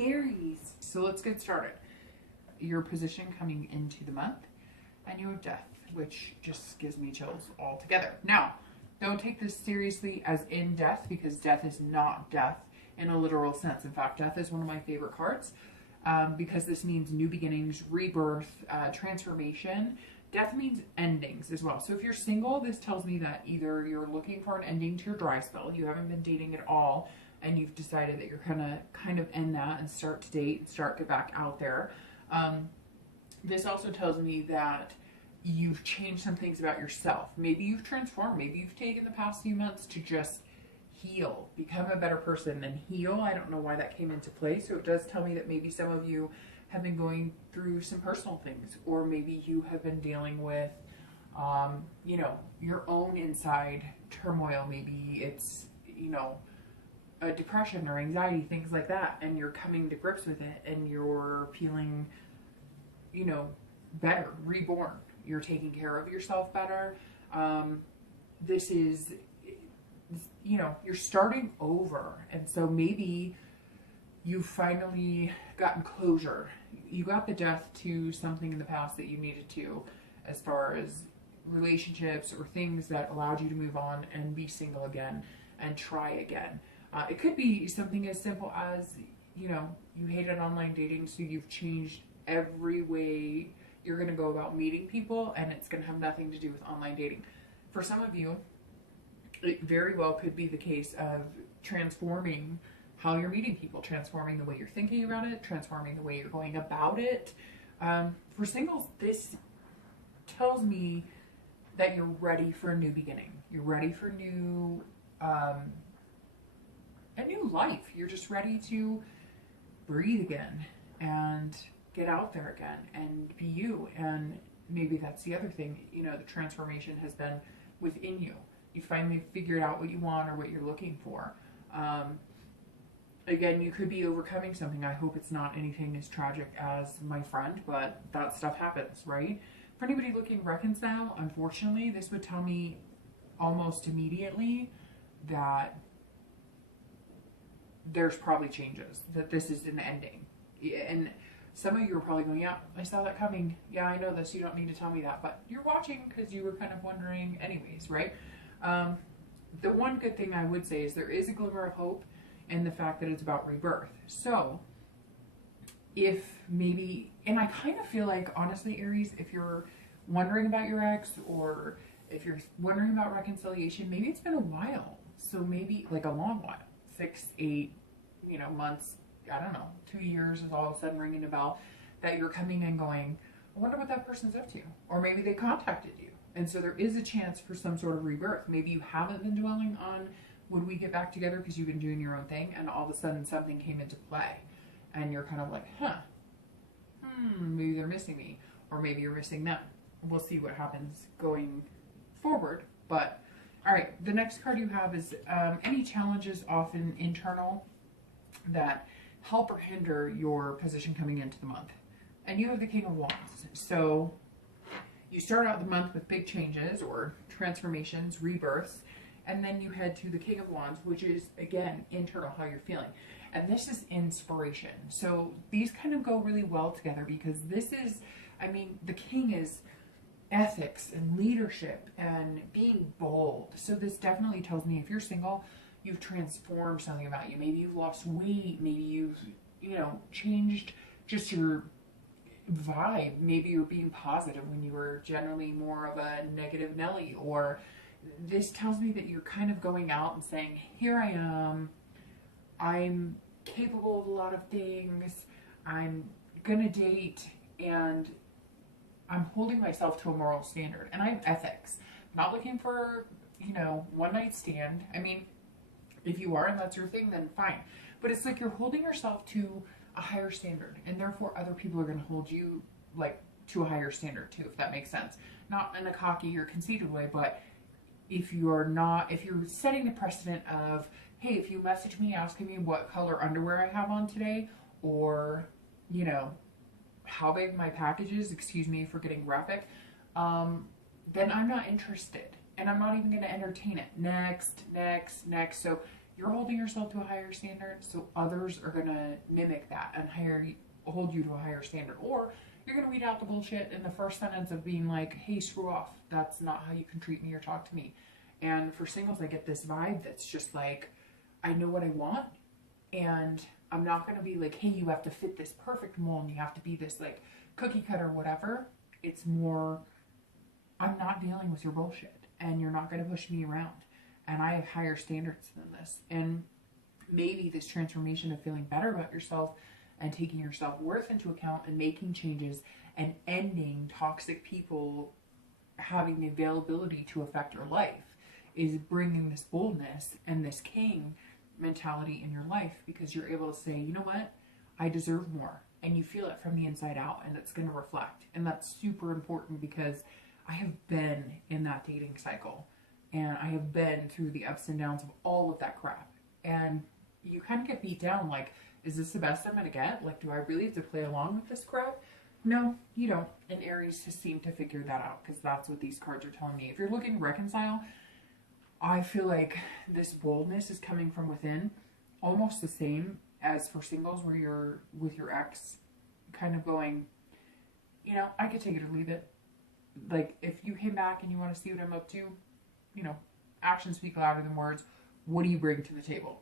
Aries. So let's get started. Your position coming into the month, and you have death, which just gives me chills altogether. Now, don't take this seriously as in death, because death is not death in a literal sense. In fact, death is one of my favorite cards because this means new beginnings, rebirth, transformation. Death means endings as well. So if you're single, this tells me that either you're looking for an ending to your dry spell, you haven't been dating at all, and you've decided that you're gonna kind of end that and start to date, get back out there. This also tells me that you've changed some things about yourself. Maybe you've transformed. Maybe you've taken the past few months to just heal, become a better person and heal. I don't know why that came into play. So it does tell me that maybe some of you have been going through some personal things, or maybe you have been dealing with, you know, your own inside turmoil. Maybe it's, you know, a depression or anxiety, things like that, and you're coming to grips with it and you're feeling, you know, better, reborn. You're taking care of yourself better. This is, you know, you're starting over. And so maybe you've finally gotten closure. You got the death to something in the past that you needed to, as far as relationships or things that allowed you to move on and be single again and try again. It could be something as simple as, you know, you hated online dating, so you've changed every way you're going to go about meeting people, and it's going to have nothing to do with online dating. For some of you, it very well could be the case of transforming how you're meeting people, transforming the way you're thinking about it, transforming the way you're going about it. For singles, this tells me that you're ready for a new beginning. You're ready for a new life. You're just ready to breathe again and get out there again and be you. And maybe that's the other thing, you know, the transformation has been within you. You finally figured out what you want or what you're looking for. Again, you could be overcoming something. I hope it's not anything as tragic as my friend, but that stuff happens, right? For anybody looking to reconcile, unfortunately, this would tell me almost immediately that there's probably changes, that this is an ending. And some of you are probably going, yeah, I saw that coming. Yeah, I know this. You don't need to tell me that. But you're watching because you were kind of wondering anyways, right? The one good thing I would say is there is a glimmer of hope in the fact that it's about rebirth. So if maybe, and I kind of feel like, honestly, Aries, if you're wondering about your ex, or if you're wondering about reconciliation, maybe it's been a while. So maybe like a long while, 6, 8, you know, months, I don't know, 2 years is all of a sudden ringing a bell, that you're coming and going, I wonder what that person's up to. Or maybe they contacted you. And so there is a chance for some sort of rebirth. Maybe you haven't been dwelling on, would we get back together, because you've been doing your own thing, and all of a sudden something came into play. And you're kind of like, maybe they're missing me. Or maybe you're missing them. We'll see what happens going forward. But, all right, the next card you have is any challenges, often internal, that help or hinder your position coming into the month. And you have the King of Wands. So you start out the month with big changes or transformations, rebirths, and then you head to the King of Wands, which is, again, internal, how you're feeling. And this is inspiration. So these kind of go really well together, because this is, I mean, the King is ethics and leadership and being bold. So this definitely tells me if you're single, you've transformed something about you. Maybe you've lost weight. Maybe you've, you know, changed just your vibe. Maybe you're being positive when you were generally more of a negative Nelly. Or this tells me that you're kind of going out and saying, here I am. I'm capable of a lot of things. I'm gonna date, and I'm holding myself to a moral standard. And I have ethics. I'm not looking for, you know, one night stand. I mean, if you are and that's your thing, then fine. But it's like you're holding yourself to a higher standard, and therefore other people are going to hold you like to a higher standard too, if that makes sense. Not in a cocky or conceited way, but if you're setting the precedent of, hey, if you message me asking me what color underwear I have on today, or, you know, how big my package is, excuse me for getting graphic, then I'm not interested. And I'm not even going to entertain it. Next. So you're holding yourself to a higher standard, so others are going to mimic that and hold you to a higher standard. Or you're going to weed out the bullshit in the first sentence of being like, hey, screw off. That's not how you can treat me or talk to me. And for singles, I get this vibe that's just like, I know what I want, and I'm not going to be like, hey, you have to fit this perfect mold and you have to be this like cookie cutter, whatever. It's more, I'm not dealing with your bullshit, and you're not going to push me around. And I have higher standards than this. And maybe this transformation of feeling better about yourself and taking your self-worth into account and making changes and ending toxic people having the availability to affect your life is bringing this boldness and this king mentality in your life, because you're able to say, you know what, I deserve more. And you feel it from the inside out, and it's going to reflect. And that's super important, because I have been in that dating cycle, and I have been through the ups and downs of all of that crap. And you kind of get beat down, like, is this the best I'm going to get? Like, do I really have to play along with this crap? No, you don't. And Aries has seemed to figure that out, because that's what these cards are telling me. If you're looking to reconcile, I feel like this boldness is coming from within, almost the same as for singles, where you're with your ex kind of going, you know, I could take it or leave it. Like, if you came back and you want to see what I'm up to, you know, actions speak louder than words. What do you bring to the table?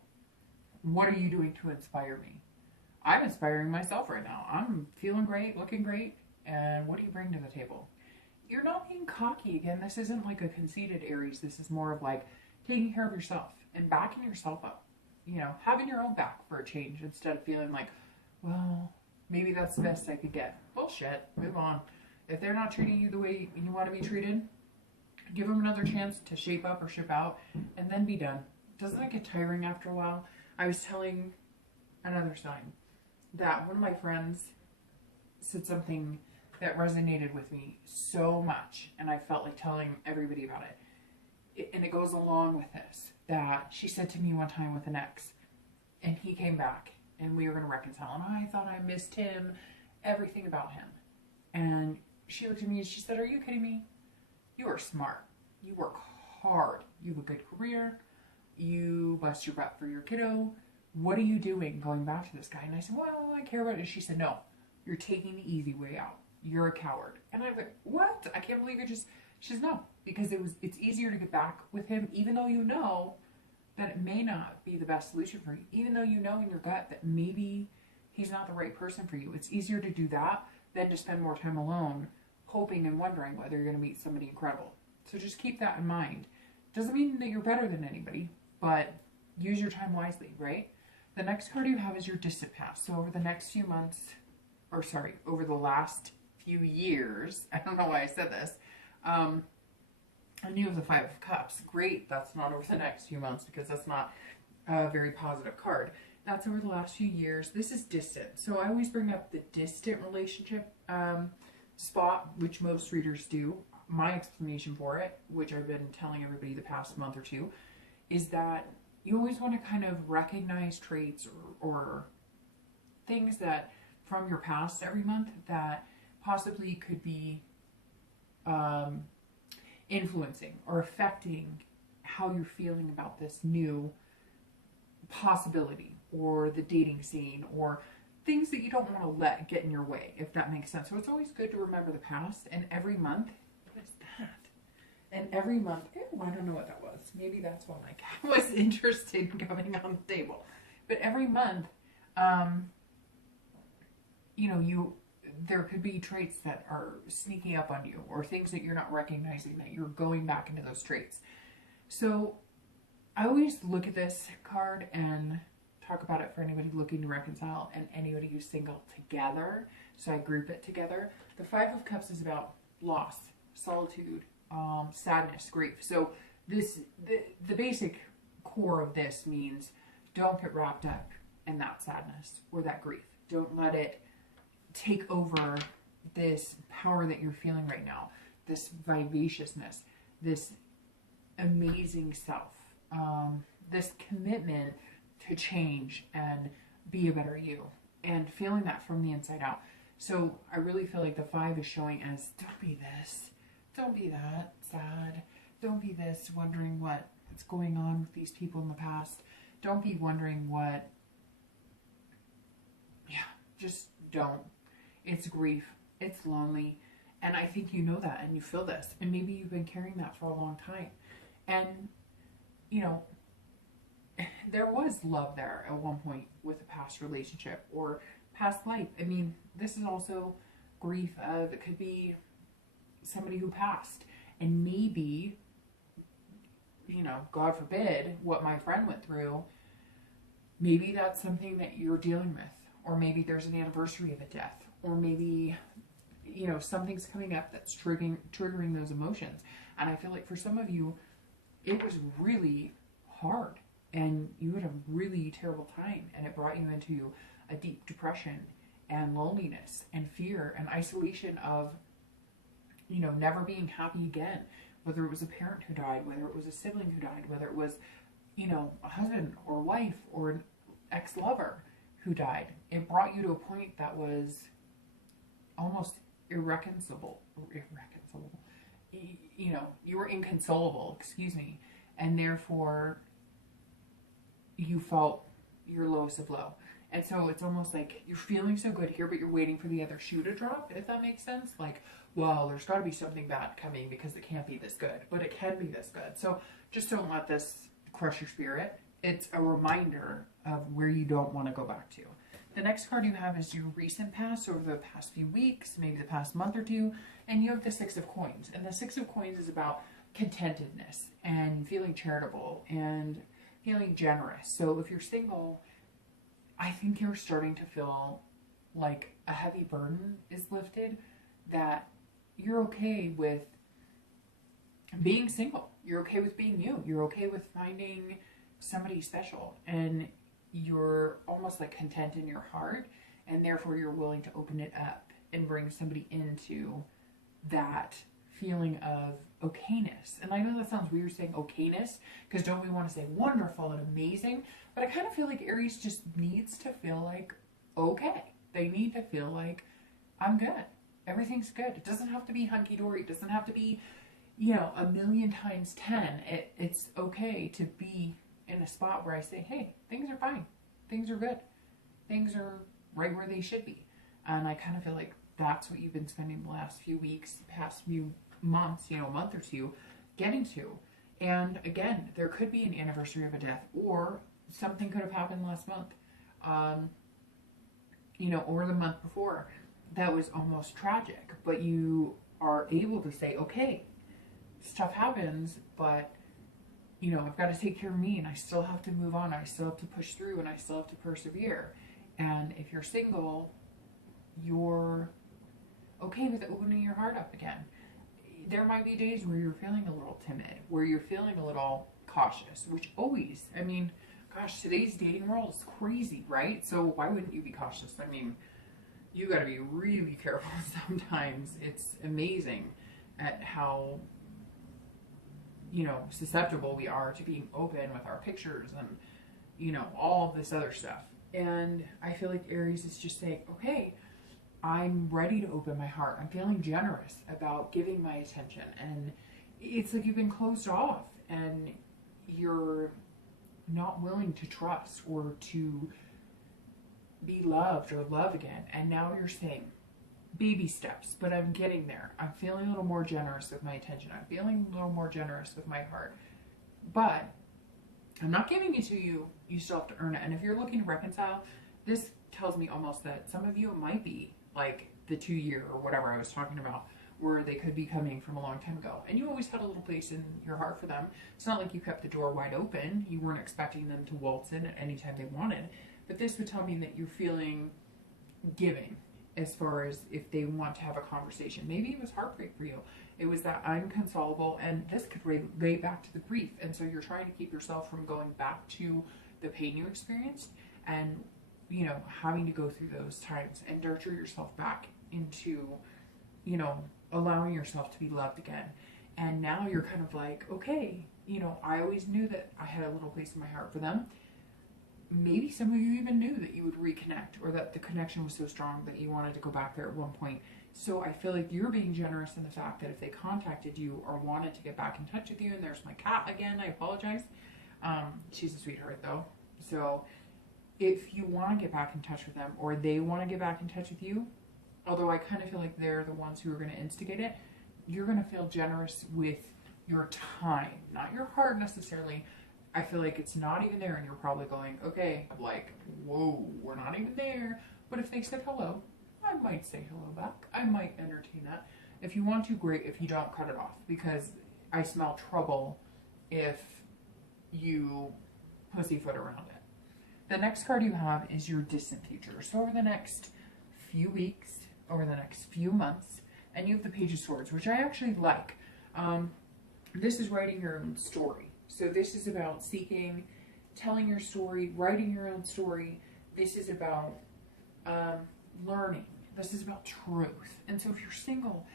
What are you doing to inspire me? I'm inspiring myself right now. I'm feeling great, looking great. And what do you bring to the table? You're not being cocky. Again, this isn't like a conceited Aries. This is more of like taking care of yourself and backing yourself up. You know, having your own back for a change, instead of feeling like, well, maybe that's the best I could get. Bullshit. Move on. If they're not treating you the way you want to be treated, give them another chance to shape up or ship out, and then be done. Doesn't it get tiring after a while? I was telling another sign that one of my friends said something that resonated with me so much, and I felt like telling everybody about it. And it goes along with this, that she said to me one time with an ex, and he came back, and we were going to reconcile, and I thought I missed him, everything about him. And she looked at me and she said, are you kidding me? You are smart. You work hard. You have a good career. You bust your butt for your kiddo. What are you doing going back to this guy? And I said, well, I care about it. And she said, no, you're taking the easy way out. You're a coward. And I was like, what? I can't believe it. She says, no, because it's easier to get back with him, even though you know that it may not be the best solution for you, even though you know in your gut that maybe he's not the right person for you. It's easier to do that than to spend more time alone, hoping and wondering whether you're going to meet somebody incredible. So just keep that in mind. Doesn't mean that you're better than anybody, but use your time wisely, right? The next card you have is your distant past. So over the next few months, over the last few years, I don't know why I said this, and you have the Five of Cups. Great, that's not over the next few months, because that's not a very positive card. That's over the last few years. This is distant. So I always bring up the distant relationship spot, which most readers do. My explanation for it, which I've been telling everybody the past month or two, is that you always want to kind of recognize traits or things that from your past every month that possibly could be influencing or affecting how you're feeling about this new possibility or the dating scene, or things that you don't want to let get in your way, if that makes sense. So it's always good to remember the past, and every month, what is that? And every month, I don't know what that was. Maybe that's why my cat was interested in coming on the table. But every month, there could be traits that are sneaking up on you, or things that you're not recognizing, that you're going back into those traits. So I always look at this card and talk about it for anybody looking to reconcile and anybody who's single together. So I group it together. The Five of Cups is about loss, solitude, sadness, grief. So the basic core of this means don't get wrapped up in that sadness or that grief. Don't let it take over this power that you're feeling right now, this vivaciousness, this amazing self, this commitment to change and be a better you, and feeling that from the inside out. So I really feel like the Five is showing as, don't be this, don't be that sad, don't be this wondering what's going on with these people in the past. Don't be wondering what, yeah, just don't. It's grief. It's lonely. And I think you know that and you feel this. And maybe you've been carrying that for a long time. And, you know, there was love there at one point with a past relationship or past life. I mean, this is also grief of, it could be somebody who passed. And maybe, you know, God forbid, what my friend went through, maybe that's something that you're dealing with. Or maybe there's an anniversary of a death. Or maybe, you know, something's coming up that's triggering those emotions. And I feel like for some of you, it was really hard. And you had a really terrible time. And it brought you into a deep depression and loneliness and fear and isolation of, you know, never being happy again. Whether it was a parent who died, whether it was a sibling who died, whether it was, you know, a husband or wife or an ex-lover who died. It brought you to a point that was almost irreconcilable. You know, you were inconsolable, excuse me. And therefore, you felt your lowest of low. And so it's almost like you're feeling so good here, but you're waiting for the other shoe to drop, if that makes sense. Like, well, there's got to be something bad coming because it can't be this good, but it can be this good. So just don't let this crush your spirit. It's a reminder of where you don't want to go back to. The next card you have is your recent past, over the past few weeks, maybe the past month or two, and you have the Six of Coins. And the Six of Coins is about contentedness and feeling charitable and feeling generous. So if you're single, I think you're starting to feel like a heavy burden is lifted, that you're okay with being single. You're okay with being you. You're okay with finding somebody special, and you're almost like content in your heart, and therefore you're willing to open it up and bring somebody into that feeling of okayness. And I know that sounds weird saying okayness, because don't we want to say wonderful and amazing? But I kind of feel like Aries just needs to feel like okay. They need to feel like I'm good. Everything's good. It doesn't have to be hunky-dory. It doesn't have to be, you know, a million times 10. It's okay to be in a spot where I say, hey, things are fine. Things are good. Things are right where they should be. And I kind of feel like that's what you've been spending the last few weeks, past few months, you know, a month or two, getting to. And again, there could be an anniversary of a death, or something could have happened last month, you know, or the month before that was almost tragic. But you are able to say, okay, stuff happens, but you know, I've got to take care of me, and I still have to move on. I still have to push through, and I still have to persevere. And if you're single, you're okay with opening your heart up again. There might be days where you're feeling a little timid, where you're feeling a little cautious, which always, I mean, gosh, today's dating world is crazy, right? So why wouldn't you be cautious? I mean, you got to be really careful sometimes. It's amazing at how, you know, susceptible we are to being open with our pictures and, you know, all of this other stuff. And I feel like Aries is just saying, okay, I'm ready to open my heart. I'm feeling generous about giving my attention. And it's like you've been closed off and you're not willing to trust or to be loved or love again. And now you're saying, baby steps, but I'm getting there. I'm feeling a little more generous with my attention. I'm feeling a little more generous with my heart. But I'm not giving it to you. You still have to earn it. And if you're looking to reconcile, this tells me almost that some of you might be like the 2 year or whatever I was talking about, where they could be coming from a long time ago. And you always had a little place in your heart for them. It's not like you kept the door wide open. You weren't expecting them to waltz in at any time they wanted. But this would tell me that you're feeling giving, as far as if they want to have a conversation. Maybe it was heartbreak for you. It was that inconsolable, and this could relate back to the grief. And so you're trying to keep yourself from going back to the pain you experienced and, you know, having to go through those times and nurture yourself back into, you know, allowing yourself to be loved again. And now you're kind of like, okay, you know, I always knew that I had a little place in my heart for them. Maybe some of you even knew that you would reconnect, or that the connection was so strong that you wanted to go back there at one point. So I feel like you're being generous in the fact that if they contacted you or wanted to get back in touch with you, and there's my cat again, I apologize. She's a sweetheart though. So if you want to get back in touch with them, or they want to get back in touch with you, although I kind of feel like they're the ones who are going to instigate it, you're going to feel generous with your time, not your heart necessarily. I feel like it's not even there, and you're probably going, okay, like, whoa, we're not even there. But if they said hello, I might say hello back. I might entertain that. If you want to, great. If you don't, cut it off, because I smell trouble if you pussyfoot around it. The next card you have is your distant future. So over the next few weeks, over the next few months, and you have the Page of Swords, which I actually like. This is writing your own story. So this is about seeking, telling your story, writing your own story. This is about learning. This is about truth. And so if you're single,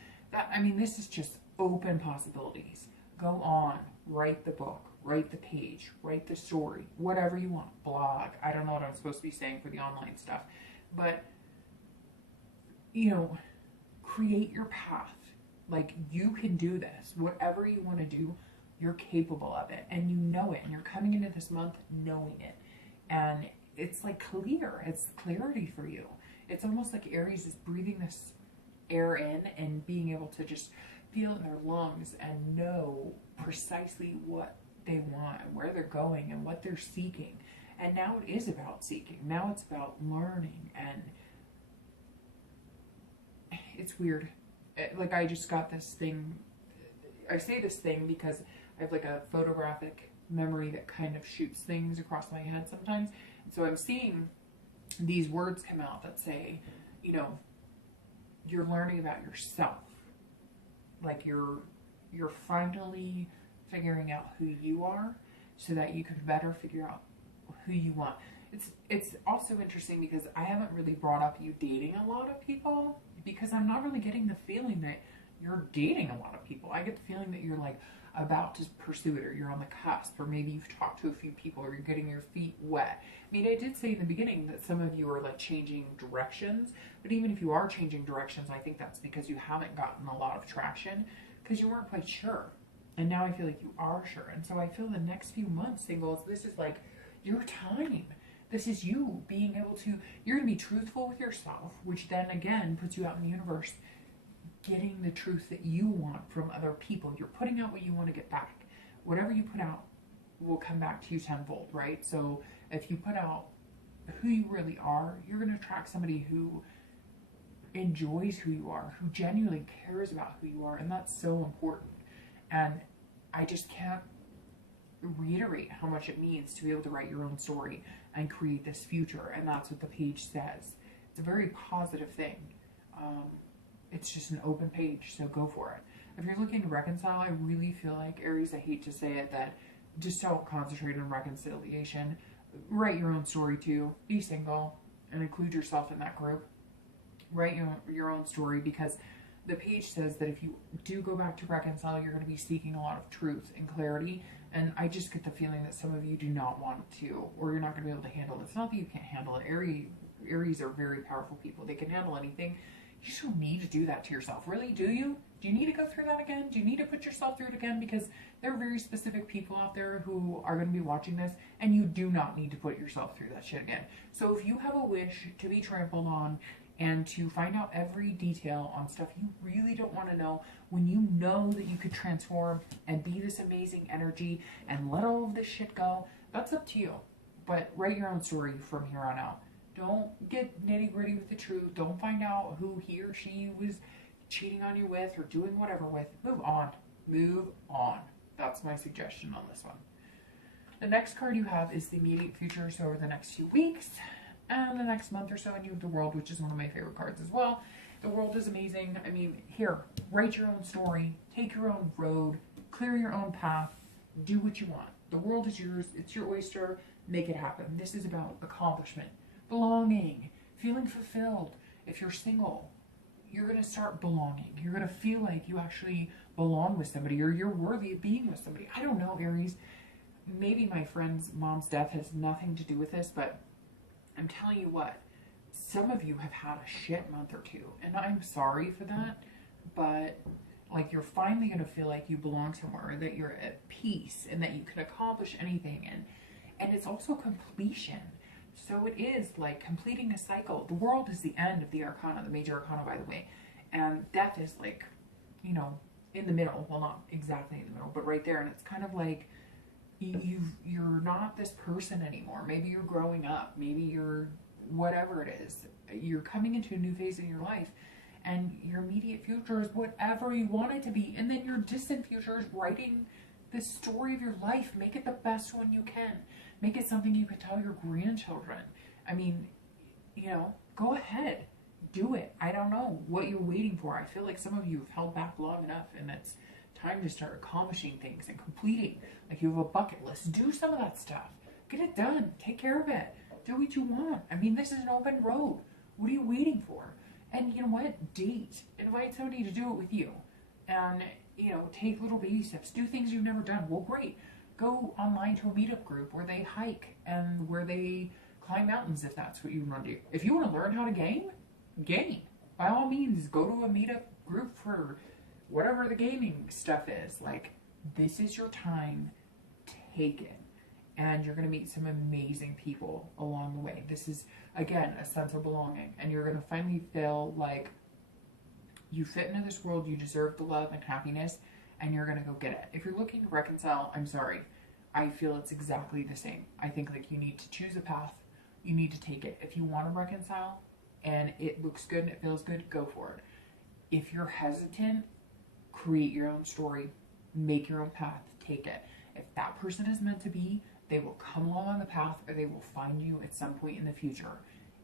this is just open possibilities. Go on, write the book, write the page, write the story, whatever you want, blog. I don't know what I'm supposed to be saying for the online stuff, but, create your path. Like, you can do this. Whatever you want to do, you're capable of it, and you know it, and you're coming into this month knowing it. And it's like clear. It's clarity for you. It's almost like Aries is breathing this air in and being able to just feel in their lungs and know precisely what they want and where they're going and what they're seeking. And now it is about seeking. Now it's about learning. And it's weird. Like, I just got this thing. I say this thing because I have like a photographic memory that kind of shoots things across my head sometimes. And so I'm seeing these words come out that say, you're learning about yourself. Like, you're finally figuring out who you are so that you can better figure out who you want. It's also interesting because I haven't really brought up you dating a lot of people, because I'm not really getting the feeling that you're dating a lot of people. I get the feeling that you're like about to pursue it, or you're on the cusp, or maybe you've talked to a few people, or you're getting your feet wet. I did say in the beginning that some of you are like changing directions, but even if you are changing directions, I think that's because you haven't gotten a lot of traction because you weren't quite sure. And now I feel like you are sure. And so I feel the next few months, singles, this is like your time. This is you being able to, you're going to be truthful with yourself, which then again puts you out in the universe, getting the truth that you want from other people. You're putting out what you want to get back. Whatever you put out will come back to you tenfold, right? So if you put out who you really are, you're going to attract somebody who enjoys who you are, who genuinely cares about who you are, and that's so important. And I just can't reiterate how much it means to be able to write your own story and create this future. And that's what the page says. It's a very positive thing. It's just an open page, so go for it. If you're looking to reconcile, I really feel like, Aries, I hate to say it, that just don't concentrate on reconciliation. Write your own story too. Be single and include yourself in that group. Write your own story, because the page says that if you do go back to reconcile, you're going to be seeking a lot of truth and clarity. And I just get the feeling that some of you do not want to, or you're not going to be able to handle it. It's not that you can't handle it. Aries are very powerful people. They can handle anything. You just don't need to do that to yourself. Really, do you? Do you need to go through that again? Do you need to put yourself through it again? Because there are very specific people out there who are going to be watching this, and you do not need to put yourself through that shit again. So if you have a wish to be trampled on and to find out every detail on stuff you really don't want to know, when you know that you could transform and be this amazing energy and let all of this shit go, that's up to you. But write your own story from here on out. Don't get nitty gritty with the truth. Don't find out who he or she was cheating on you with or doing whatever with. Move on. Move on. That's my suggestion on this one. The next card you have is the immediate future, so over the next few weeks and the next month or so, and you have the World, which is one of my favorite cards as well. The World is amazing. Here, write your own story, take your own road, clear your own path, do what you want. The world is yours. It's your oyster. Make it happen. This is about accomplishment, belonging, feeling fulfilled. If you're single, you're going to start belonging. You're going to feel like you actually belong with somebody, or you're worthy of being with somebody. I don't know, Aries. Maybe my friend's mom's death has nothing to do with this, but I'm telling you what, some of you have had a shit month or two, and I'm sorry for that, but like, you're finally going to feel like you belong somewhere, that you're at peace, and that you can accomplish anything. And it's also completion. So it is like completing a cycle. The world is the end of the arcana, the major arcana, by the way. And death is like, you know, in the middle. Well, not exactly in the middle, but right there. And it's kind of like you're not this person anymore. Maybe you're growing up. Maybe you're whatever it is. You're coming into a new phase in your life. And your immediate future is whatever you want it to be. And then your distant future is writing the story of your life. Make it the best one you can. Make it something you could tell your grandchildren. I mean, you know, go ahead. Do it. I don't know what you're waiting for. I feel like some of you have held back long enough, and it's time to start accomplishing things and completing. Like you have a bucket list. Do some of that stuff. Get it done. Take care of it. Do what you want. I mean, this is an open road. What are you waiting for? And you know what? Date. Invite somebody to do it with you. And, you know, take little baby steps. Do things you've never done. Well, great. Go online to a meetup group where they hike and where they climb mountains if that's what you want to do. If you want to learn how to game. By all means, go to a meetup group for whatever the gaming stuff is. Like, this is your time. Take it. And you're going to meet some amazing people along the way. This is, again, a sense of belonging. And you're going to finally feel like you fit into this world, you deserve the love and happiness, and you're going to go get it. If you're looking to reconcile, I'm sorry. I feel it's exactly the same. I think like you need to choose a path. You need to take it. If you want to reconcile and it looks good and it feels good, go for it. If you're hesitant, create your own story. Make your own path. Take it. If that person is meant to be, they will come along on the path or they will find you at some point in the future.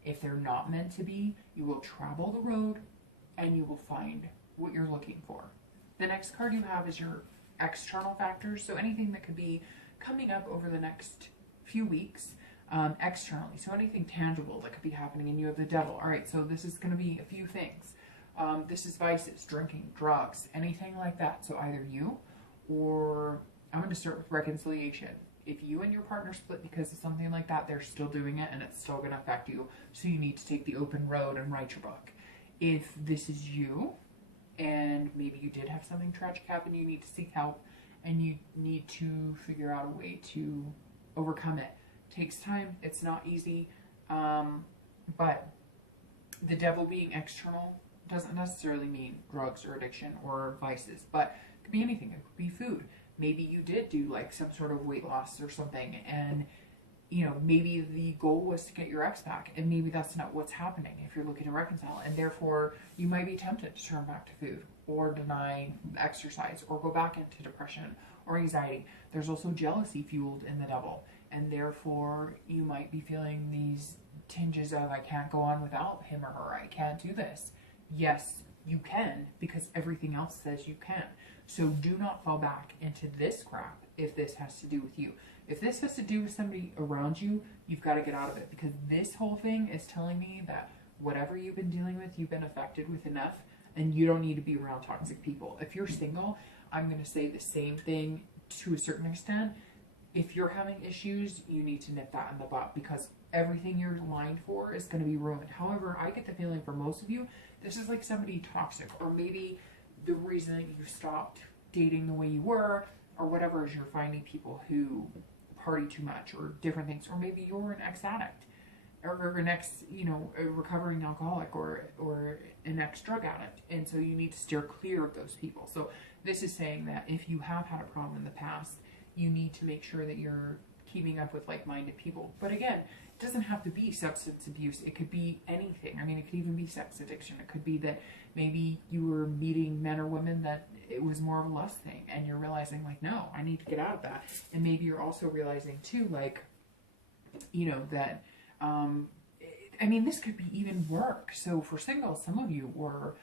If they're not meant to be, you will travel the road and you will find what you're looking for. The next card you have is your external factors. So anything that could be coming up over the next few weeks externally. So anything tangible that could be happening, and you have the devil. All right, so this is going to be a few things. This is vices, drinking, drugs, anything like that. So either you or I'm going to start with reconciliation. If you and your partner split because of something like that, they're still doing it and it's still going to affect you. So you need to take the open road and write your book. If this is you and maybe you did have something tragic happen, you need to seek help and you need to figure out a way to overcome it. It takes time. It's not easy. But the devil being external doesn't necessarily mean drugs or addiction or vices, but it could be anything. It could be food. Maybe you did do like some sort of weight loss or something, and you know, maybe the goal was to get your ex back, and maybe that's not what's happening if you're looking to reconcile, and therefore you might be tempted to turn back to food or deny exercise or go back into depression or anxiety. There's also jealousy fueled in the devil, and therefore you might be feeling these tinges of I can't go on without him or her. I can't do this. Yes, you can, because everything else says you can. So do not fall back into this crap if this has to do with you. If this has to do with somebody around you, you've got to get out of it, because this whole thing is telling me that whatever you've been dealing with, you've been affected with enough, and you don't need to be around toxic people. If you're single, I'm going to say the same thing to a certain extent. If you're having issues, you need to nip that in the butt, because everything you're lined for is going to be ruined. However, I get the feeling for most of you, this is like somebody toxic, or maybe the reason that you stopped dating the way you were, or whatever, is you're finding people who party too much or different things, or maybe you're an ex-addict or an ex, you know, a recovering alcoholic or an ex-drug addict, and so you need to steer clear of those people. So this is saying that if you have had a problem in the past, you need to make sure that you're keeping up with like-minded people. But again, it doesn't have to be substance abuse. It could be anything. I mean, it could even be sex addiction. It could be that maybe you were meeting men or women that it was more of a lust thing, and you're realizing like, no, I need to get out of that. And maybe you're also realizing too, like, you know, that, I mean, this could be even work. So for singles, some of you were,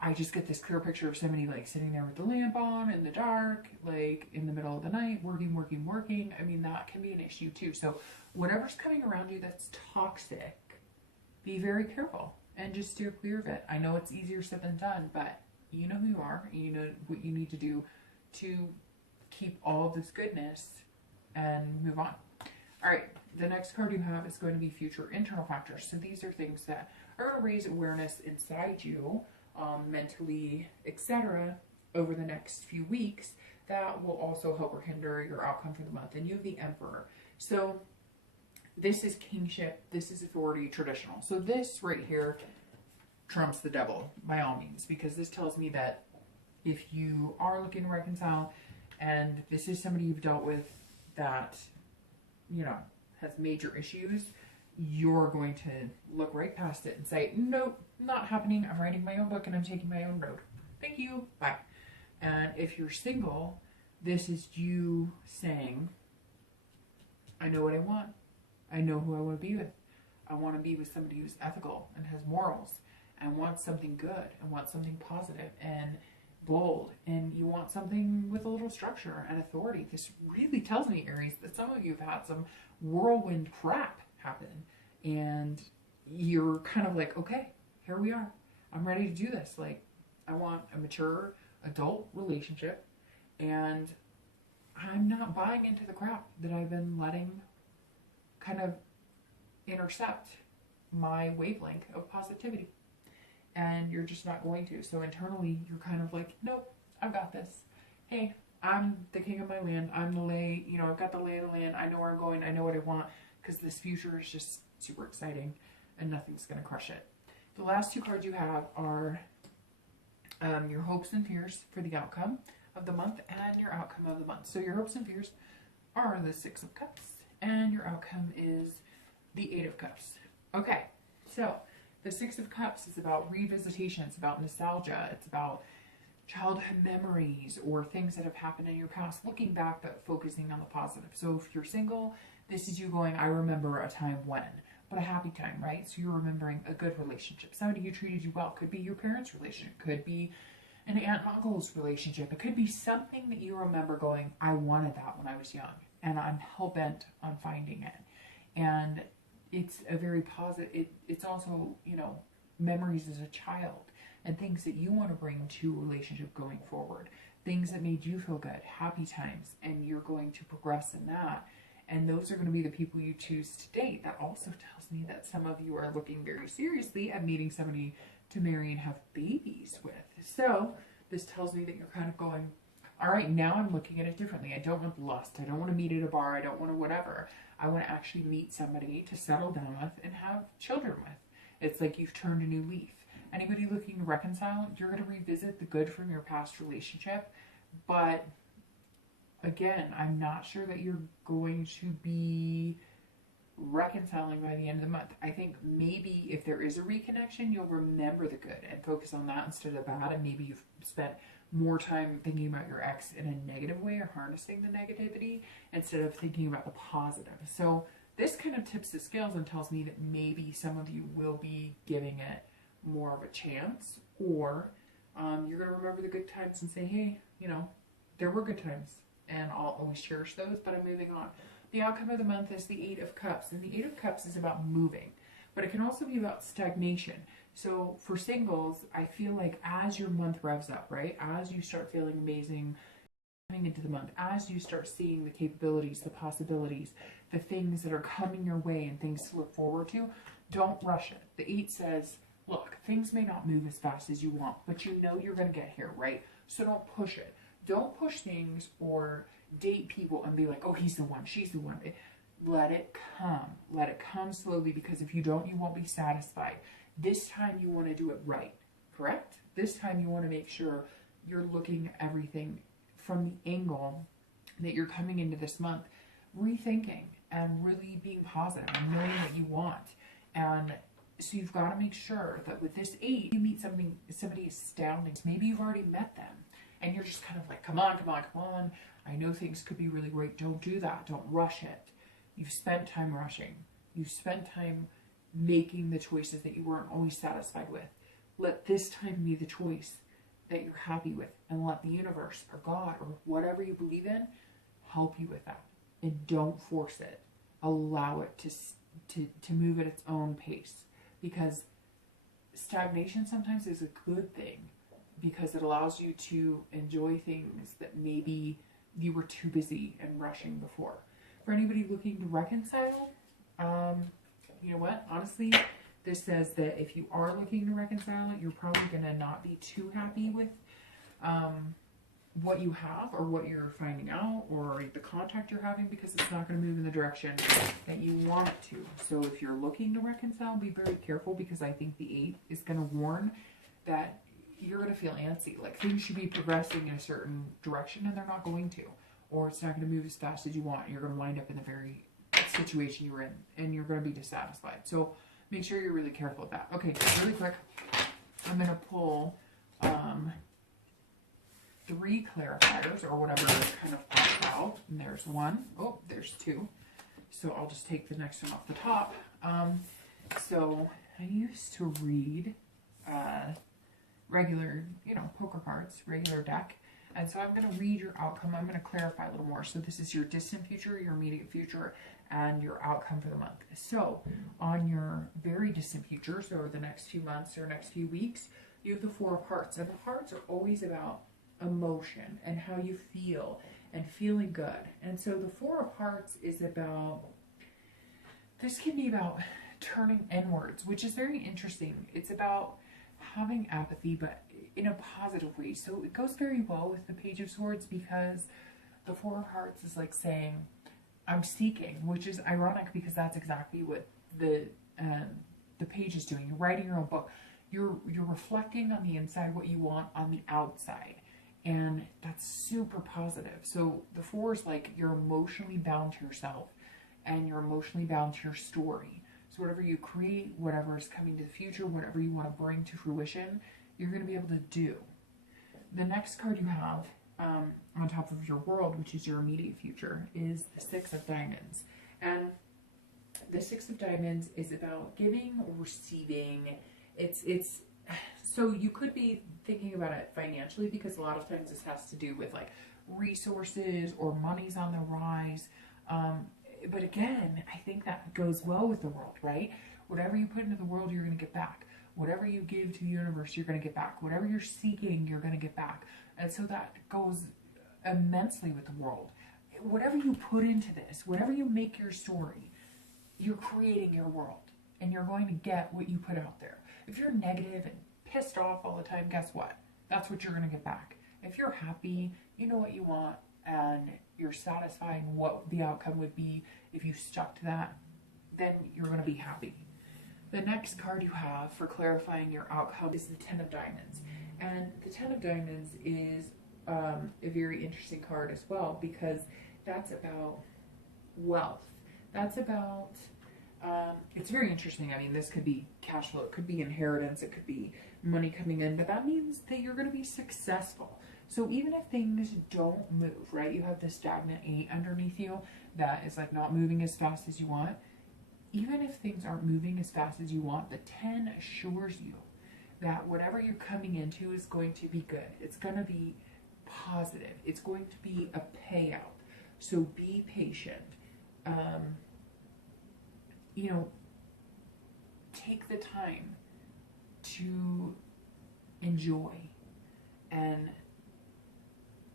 I just get this clear picture of somebody like sitting there with the lamp on in the dark, like in the middle of the night, working. I mean, that can be an issue too. So whatever's coming around you that's toxic, be very careful and just steer clear of it. I know it's easier said than done, but you know who you are, and you know what you need to do to keep all of this goodness and move on. All right, the next card you have is going to be future internal factors. So these are things that are going to raise awareness inside you, mentally, etc., over the next few weeks, that will also help or hinder your outcome for the month. And you have the Emperor. So this is kingship. This is authority, traditional. So this right here trumps the devil by all means, because this tells me that if you are looking to reconcile and this is somebody you've dealt with that, you know, has major issues, you're going to look right past it and say, nope, not happening. I'm writing my own book and I'm taking my own road. Thank you. Bye. And if you're single, this is you saying, I know what I want. I know who I want to be with. I want to be with somebody who's ethical and has morals and wants something good and wants something positive and bold, and you want something with a little structure and authority. This really tells me, Aries, that some of you have had some whirlwind crap happen and you're kind of like, okay, here we are. I'm ready to do this. Like, I want a mature adult relationship and I'm not buying into the crap that I've been letting kind of intercept my wavelength of positivity. And you're just not going to. So internally, you're kind of like, nope, I've got this. Hey, I'm the king of my land. I'm the lay, you know, I've got the lay of the land. I know where I'm going. I know what I want, because this future is just super exciting and nothing's going to crush it. The last two cards you have are your hopes and fears for the outcome of the month and your outcome of the month. So your hopes and fears are the Six of Cups and your outcome is the Eight of Cups. Okay, so the Six of Cups is about revisitation. It's about nostalgia. It's about childhood memories or things that have happened in your past, looking back but focusing on the positive. So if you're single, this is you going, I remember a time when, but a happy time, right? So you're remembering a good relationship. Somebody who treated you well. Could be your parents' relationship. Could be an aunt and uncle's relationship. It could be something that you remember going, I wanted that when I was young and I'm hell-bent on finding it. And it's a very positive, it's also, you know, memories as a child and things that you want to bring to a relationship going forward. Things that made you feel good, happy times, and you're going to progress in that. And those are going to be the people you choose to date. That also tells me that some of you are looking very seriously at meeting somebody to marry and have babies with. So this tells me that you're kind of going, all right, now I'm looking at it differently. I don't want lust. I don't want to meet at a bar. I don't want to whatever. I want to actually meet somebody to settle down with and have children with. It's like you've turned a new leaf. Anybody looking to reconcile, you're going to revisit the good from your past relationship. But again, I'm not sure that you're going to be reconciling by the end of the month. I think maybe if there is a reconnection, you'll remember the good and focus on that instead of the bad. And maybe you've spent more time thinking about your ex in a negative way or harnessing the negativity instead of thinking about the positive. So this kind of tips the scales and tells me that maybe some of you will be giving it more of a chance, or you're going to remember the good times and say, hey, you know, there were good times and I'll always cherish those, but I'm moving on. The outcome of the month is the Eight of Cups, and the Eight of Cups is about moving, but it can also be about stagnation. So for singles, I feel like as your month revs up, right, as you start feeling amazing coming into the month, as you start seeing the capabilities, the possibilities, the things that are coming your way and things to look forward to, don't rush it. The Eight says, look, things may not move as fast as you want, but you know you're going to get here, right? So don't push it. Don't push things or date people and be like, oh, he's the one, she's the one. Let it come. Let it come slowly, because if you don't, you won't be satisfied. This time you want to do it right, correct? This time you want to make sure you're looking at everything from the angle that you're coming into this month, rethinking and really being positive and knowing what you want. And so you've got to make sure that with this Eight, you meet somebody astounding. Maybe you've already met them and you're just kind of like, come on, come on, come on. I know things could be really great. Don't do that. Don't rush it. You've spent time rushing. You've spent time making the choices that you weren't always satisfied with. Let this time be the choice that you're happy with, and let the universe or God or whatever you believe in help you with that. And don't force it. Allow it to move at its own pace, because stagnation sometimes is a good thing, because it allows you to enjoy things that maybe you were too busy and rushing before. For anybody looking to reconcile, you know what? Honestly, this says that if you are looking to reconcile, you're probably going to not be too happy with what you have or what you're finding out or the contact you're having, because it's not going to move in the direction that you want it to. So if you're looking to reconcile, be very careful, because I think the 8 is going to warn that you're going to feel antsy. Like things should be progressing in a certain direction and they're not going to. Or it's not going to move as fast as you want. You're going to wind up in the very situation you were in and you're going to be dissatisfied. So make sure you're really careful with that. Okay, really quick, I'm going to pull 3 clarifiers or whatever kind of pops out. And there's 1. Oh, there's 2. So I'll just take the next one off the top. So I used to read regular, poker cards, regular deck. And so I'm going to read your outcome. I'm going to clarify a little more. So this is your distant future, your immediate future, and your outcome for the month. So on your very distant future, so the next few months or next few weeks, you have the 4 of Hearts. And the Hearts are always about emotion and how you feel and feeling good. And so the 4 of Hearts is about, this can be about turning inwards, which is very interesting. It's about having apathy, but in a positive way. So it goes very well with the Page of Swords, because the 4 of Hearts is like saying, I'm seeking, which is ironic because that's exactly what the Page is doing. You're writing your own book. You're reflecting on the inside what you want on the outside. And that's super positive. So the 4 is like you're emotionally bound to yourself and you're emotionally bound to your story. So whatever you create, whatever is coming to the future, whatever you want to bring to fruition, you're going to be able to do. The next card you have on top of your world, which is your immediate future, is the 6 of Diamonds. And the 6 of Diamonds is about giving or receiving. It's so you could be thinking about it financially, because a lot of times this has to do with like resources or money's on the rise. But again, I think that goes well with the world, right? Whatever you put into the world, you're going to get back. Whatever you give to the universe, you're going to get back. Whatever you're seeking, you're going to get back. And so that goes immensely with the world. Whatever you put into this, whatever you make your story, you're creating your world. And you're going to get what you put out there. If you're negative and pissed off all the time, guess what? That's what you're going to get back. If you're happy, you know what you want, and you're satisfying what the outcome would be if you stuck to that, then you're going to be happy. The next card you have for clarifying your outcome is the 10 of Diamonds. And the 10 of Diamonds is a very interesting card as well, because that's about wealth. That's about, it's very interesting. I mean, this could be cash flow, it could be inheritance, it could be money coming in, but that means that you're going to be successful. So even if things don't move, right, you have this stagnant 8 underneath you that is like not moving as fast as you want. Even if things aren't moving as fast as you want, the 10 assures you that whatever you're coming into is going to be good. It's going to be positive. It's going to be a payout. So be patient. Take the time to enjoy and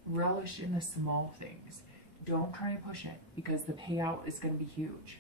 relish in the small things. Don't try to push it, because the payout is going to be huge.